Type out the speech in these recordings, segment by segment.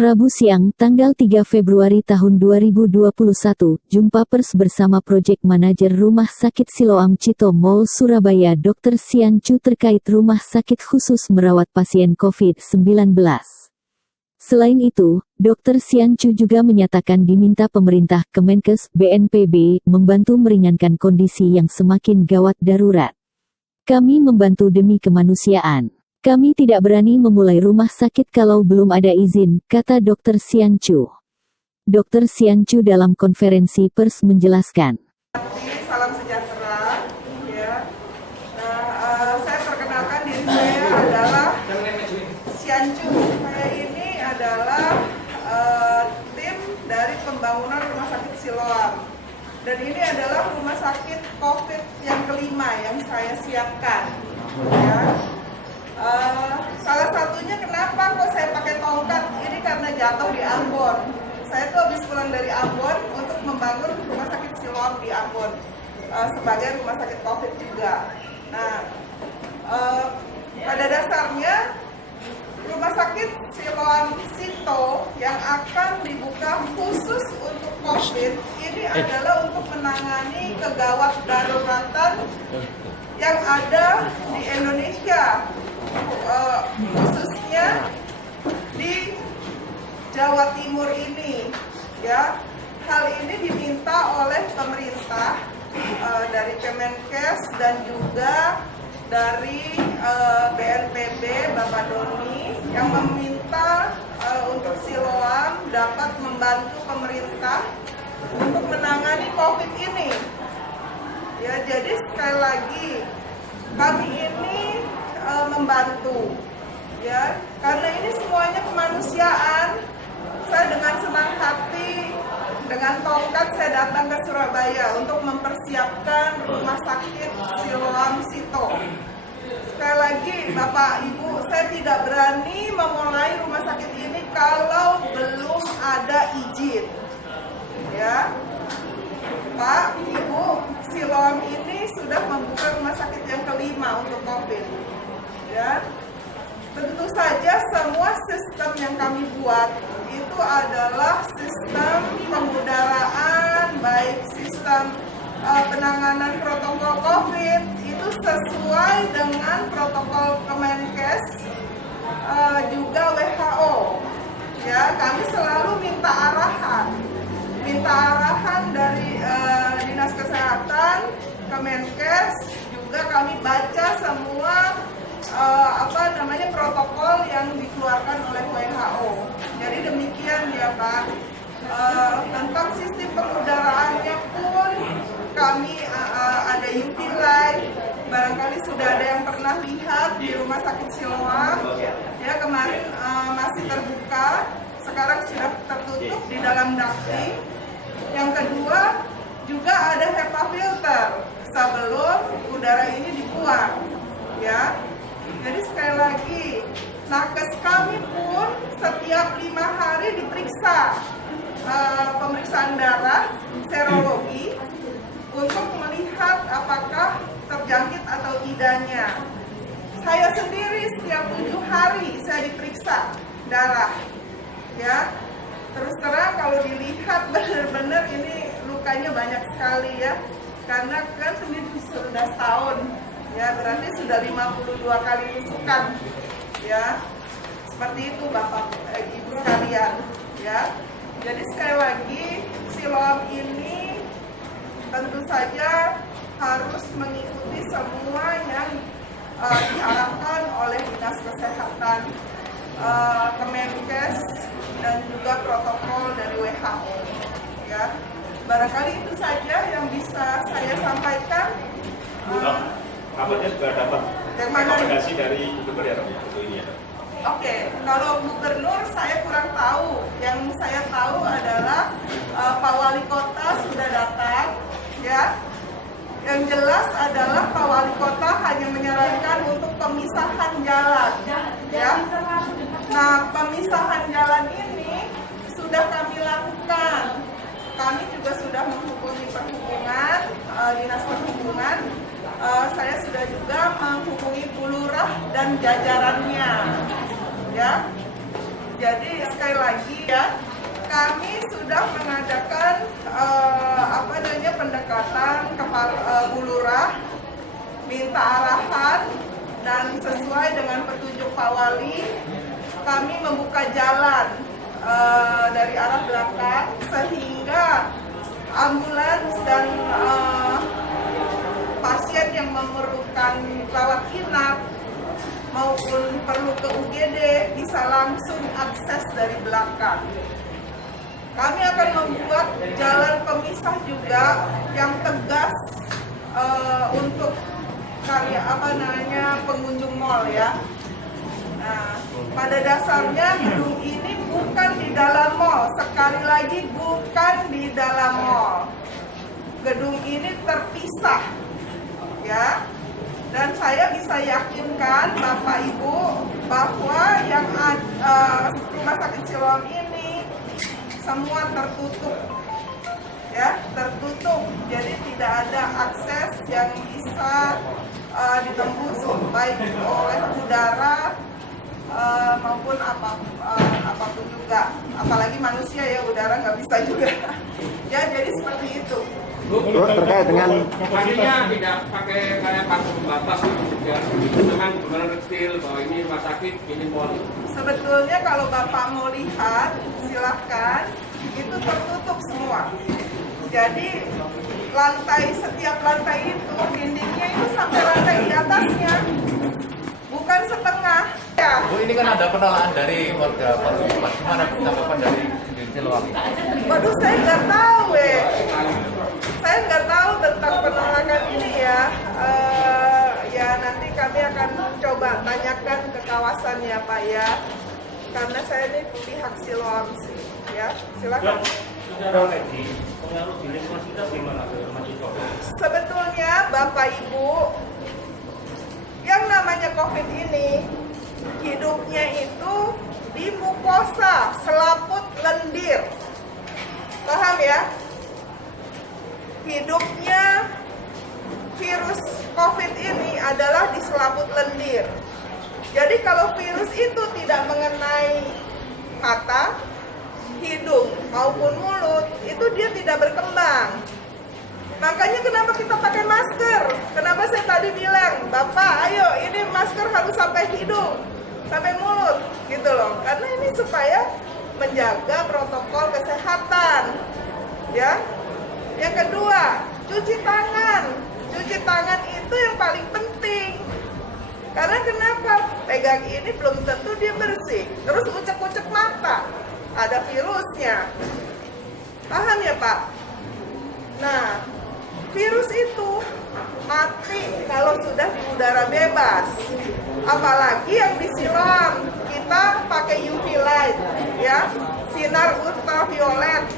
Rabu siang, tanggal 3 Februari tahun 2021, jumpa pers bersama Project Manager Rumah Sakit Siloam Cito Mall Surabaya Dr. Sian Chu terkait rumah sakit khusus merawat pasien COVID-19. Selain itu, Dr. Sian Chu juga menyatakan diminta pemerintah Kemenkes BNPB membantu meringankan kondisi yang semakin gawat darurat. Kami membantu demi kemanusiaan. Kami tidak berani memulai rumah sakit kalau belum ada izin, kata Dr. Sian Chu. Dr. Sian Chu dalam konferensi pers menjelaskan. Salam sejahtera, ya. Saya perkenalkan diri saya adalah Sian Chu. Saya ini adalah tim dari pembangunan Rumah Sakit Siloam. Dan ini adalah rumah sakit COVID yang kelima yang saya siapkan. Ya. Salah satunya kenapa kok saya pakai tongkat ini karena jatuh di Ambon. Saya tuh habis pulang dari Ambon untuk membangun rumah sakit Siloam di Ambon sebagai rumah sakit COVID juga. Nah, pada dasarnya rumah sakit Siloam Cito yang akan dibuka khusus untuk COVID ini adalah untuk menangani kegawat daruratan yang ada di Indonesia. Khususnya di Jawa Timur ini, ya. Hal ini diminta oleh pemerintah dari Kemenkes dan juga dari BNPB Bapak Doni yang meminta untuk Siloam dapat membantu pemerintah untuk menangani COVID ini. Ya, jadi sekali lagi kami ini membantu, ya, karena ini semuanya kemanusiaan. Saya dengan senang hati, dengan tongkat saya datang ke Surabaya untuk mempersiapkan rumah sakit Siloam Cito. Sekali lagi, Bapak Ibu, saya tidak berani memulai rumah sakit ini kalau belum ada izin, ya. Pak, Ibu, Siloam ini sudah membuka rumah sakit yang kelima untuk COVID. Ya, tentu saja semua sistem yang kami buat itu adalah sistem pengudaraan, baik sistem penanganan protokol COVID itu sesuai dengan protokol Kemenkes juga WHO. Ya, kami selalu minta arahan dari Dinas Kesehatan, Kemenkes, juga kami baca semua protokol yang dikeluarkan oleh WHO. Jadi demikian ya Pak. Tentang sistem pengudaraannya pun kami ada UV light. Barangkali sudah ada yang pernah lihat di Rumah Sakit Siloam. Ya, kemarin masih terbuka, sekarang sudah tertutup di dalam ducting. Yang kedua juga ada HEPA filter sebelum udara ini dibuang. Ya. Jadi sekali lagi, nakes kami pun setiap 5 hari diperiksa pemeriksaan darah, serologi, untuk melihat apakah terjangkit atau tidaknya. Saya sendiri setiap 7 hari saya diperiksa darah, ya. Terus terang kalau dilihat benar-benar ini lukanya banyak sekali ya, karena kan ini sudah setahun. Ya, berarti sudah 52 kali tusukan, ya. Seperti itu Bapak Ibu sekalian, ya. Jadi sekali lagi, Siloam ini tentu saja harus mengikuti semua yang diarahkan oleh Dinas Kesehatan, Kemenkes, dan juga protokol dari WHO, ya. Barangkali itu saja yang bisa saya sampaikan. Kabarnya juga dapat rekomendasi dari gubernur ya, untuk ini ya. Oke, kalau gubernur saya kurang tahu. Yang saya tahu adalah Pak Wali Kota sudah datang, ya. Yang jelas adalah Pak Wali Kota hanya menyarankan untuk pemisahan jalan, ya. Nah, pemisahan jalan ini sudah kami lakukan. Kami juga sudah menghubungi perhubungan, Dinas Perhubungan. Saya sudah juga menghubungi Bulurah dan jajarannya, ya. Jadi sekali lagi ya, kami sudah mengadakan pendekatan ke Bu Lurah, minta arahan dan sesuai dengan petunjuk Pak Wali, kami membuka jalan dari arah belakang sehingga ambulans dan pasien yang memerlukan rawat inap maupun perlu ke UGD bisa langsung akses dari belakang. Kami akan membuat jalan pemisah juga yang tegas untuk pengunjung mal ya. Nah, pada dasarnya gedung ini bukan di dalam mall. Sekali lagi bukan di dalam mall. Gedung ini terpisah, ya. Dan saya bisa yakinkan Bapak Ibu bahwa yang Rumah Sakit Siloam ini semua tertutup, ya, tertutup. Jadi tidak ada akses yang bisa ditembus baik oleh udara maupun apapun juga, apalagi manusia ya, udara nggak bisa juga. Ya, jadi seperti itu. Bu, terkait dengan artinya tidak pakai kayak paku pembatas ya, dengan benar kecil bahwa ini rumah sakit, ini mall. Sebetulnya kalau Bapak mau lihat, silahkan, itu tertutup semua. Jadi setiap lantai itu, dindingnya itu sampai lantai di atasnya, bukan setengah. Ya. Bu, ini kan ada penolakan dari warga Pak. Gimana tanggapan dari Siloam? Waduh, saya nggak tahu Saya nggak tahu tentang penolakan ini ya. Ya nanti kami akan coba tanyakan ke kawasannya Pak ya. Karena saya ini pihak Siloam sih. Ya, silakan. Pengaruh di lingkungan kita gimana? Sebetulnya Bapak Ibu, yang namanya COVID ini hidupnya itu di mukosa, selaput lendir. Paham ya? Hidupnya virus COVID ini adalah di selaput lendir. Jadi kalau virus itu tidak mengenai mata, hidung maupun mulut, itu dia tidak berkembang. Makanya kenapa kita pakai masker? Kenapa saya tadi bilang, Bapak, ayo ini masker harus sampai hidung, sampai mulut, gitu loh. Karena ini supaya menjaga protokol kesehatan, ya. Yang kedua, cuci tangan. Cuci tangan itu yang paling penting. Karena kenapa? Pegang ini belum tentu dia bersih. Terus ucek-ucek mata, ada virusnya. Paham ya Pak? Nah, virus itu mati kalau sudah di udara bebas. Apalagi yang di Siloam, kita pakai UV light, ya, sinar ultraviolet.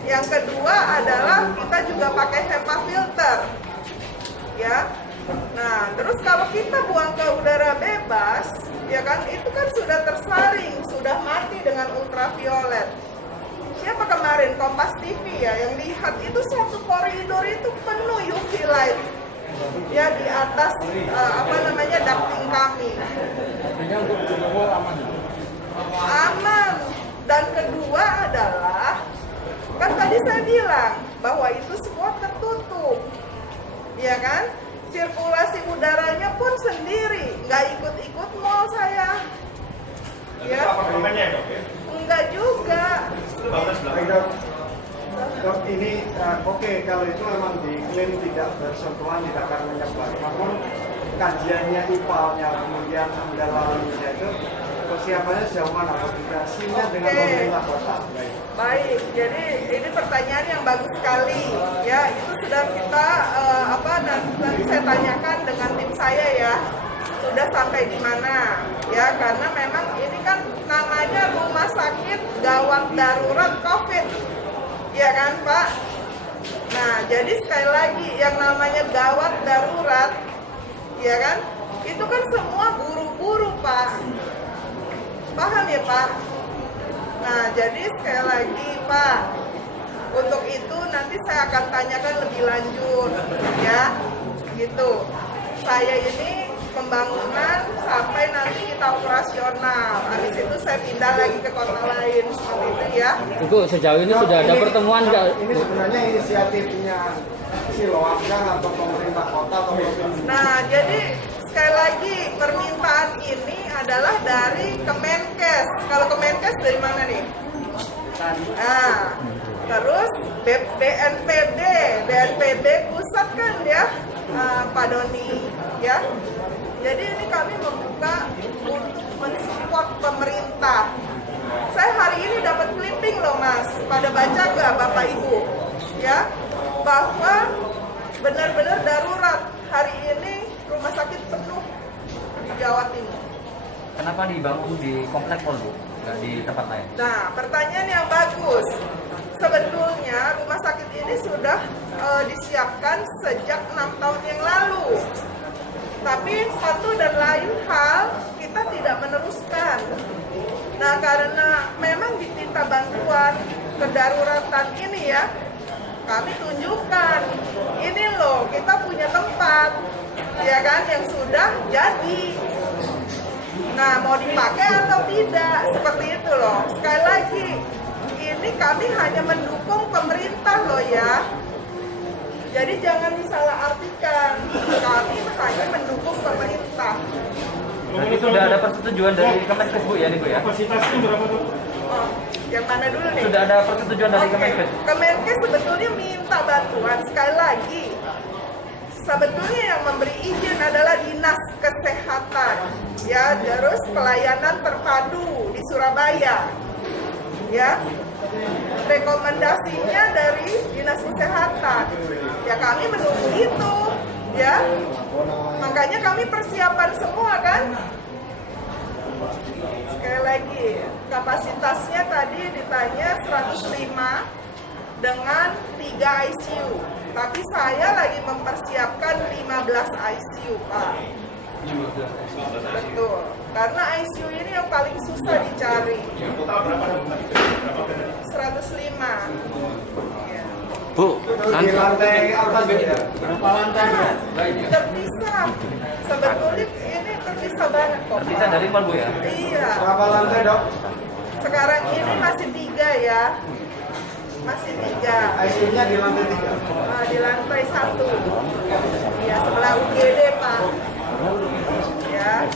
Yang kedua adalah kita juga pakai HEPA filter, ya. Nah, terus kalau kita buang ke udara bebas, ya kan, itu kan sudah tersaring, sudah mati dengan ultraviolet. Siapa kemarin Kompas TV ya yang lihat itu satu koridor itu penuh UV light, ya, di atas ducting kami. Aman. Dan kedua adalah, kan tadi saya bilang bahwa itu semua tertutup, ya kan? Sirkulasi udaranya pun sendiri, nggak ikut-ikut mall saya. Ya. Enggak juga. Dok, ini oke, kalau itu memang diklaim tidak bersentuhan, tidak akan menyebar. Namun kajiannya IPAL-nya, kemudian mendalaminya itu persiapannya sejauh mana? Komunikasinya dengan pemerintah kota. Baik, jadi ini pertanyaan yang bagus sekali. Ya, itu sudah kita nanti saya tanyakan dengan tim saya ya. Sudah sampai di mana? Ya, karena memang ini kan namanya Rumah Sakit Gawat Darurat COVID. Ya kan, Pak? Nah, jadi sekali lagi yang namanya gawat darurat, ya kan? Itu kan semua buru-buru, Pak. Paham ya, Pak? Nah, jadi sekali lagi, Pak, untuk itu nanti saya akan tanyakan lebih lanjut, ya. Gitu. Saya ini pembangunan sampai nanti kita operasional. Habis itu saya pindah lagi ke kota lain seperti itu ya. Ibu, sejauh ini sudah ada pertemuan nggak? Ini sebenarnya inisiatifnya Siloam atau pemerintah kota atau provinsi? Nah, jadi sekali lagi permintaan ini adalah dari Kemenkes. Kalau Kemenkes dari mana nih? Nah, terus BNPB pusat kan ya, Pak Doni ya. Jadi ini kami membuka untuk mensupport pemerintah. Saya hari ini dapat clipping loh Mas, pada baca nggak Bapak Ibu ya, bahwa benar-benar darurat hari ini rumah sakit penuh di Jawa Timur. Kenapa dibangun di komplek Pol, Bu? Nggak di tempat lain? Nah, pertanyaan yang bagus. Sebetulnya rumah sakit ini sudah disiapkan sejak 6 tahun yang lalu. Tapi satu dan lain hal kita tidak meneruskan. Nah, karena memang diminta bantuan kedaruratan ini ya, kami tunjukkan. Ini loh, kita punya tempat, ya kan, yang sudah jadi. Nah, mau dipakai atau tidak, seperti itu loh. Sekali lagi, ini kami hanya mendukung pemerintah loh ya. Jadi jangan disalahartikan, kami hanya mendukung pemerintah. Berarti sudah ada persetujuan dari Kemenkes, Bu, ya nih, Bu ya? Kapasitasnya berapa tuh? Oh, yang mana dulu nih? Sudah ada persetujuan dari Oke, Kemenkes? Kemenkes sebetulnya minta bantuan. Sekali lagi, sebetulnya yang memberi izin adalah Dinas Kesehatan, ya, terus pelayanan terpadu di Surabaya, ya. Rekomendasinya dari Dinas Kesehatan, ya kami menunggu itu, ya. Makanya kami persiapan semua kan. Sekali lagi, kapasitasnya tadi ditanya 105 dengan 3 ICU. Tapi saya lagi mempersiapkan 15 ICU, Pak. Betul. Karena ICU ini yang paling susah dicari. Total berapa? 105. Ya. Bu, Di lantai atas ya? Berapa lantai? Terpisah. Sebetulnya ini terpisah banget kok. terpisah dari Pol, Bu ya? Iya. Berapa lantai dok? Sekarang ini masih 3 ya. Masih 3. ICU-nya di lantai 3? Di lantai 1. Ya, sebelah UGD, Pak. Ya.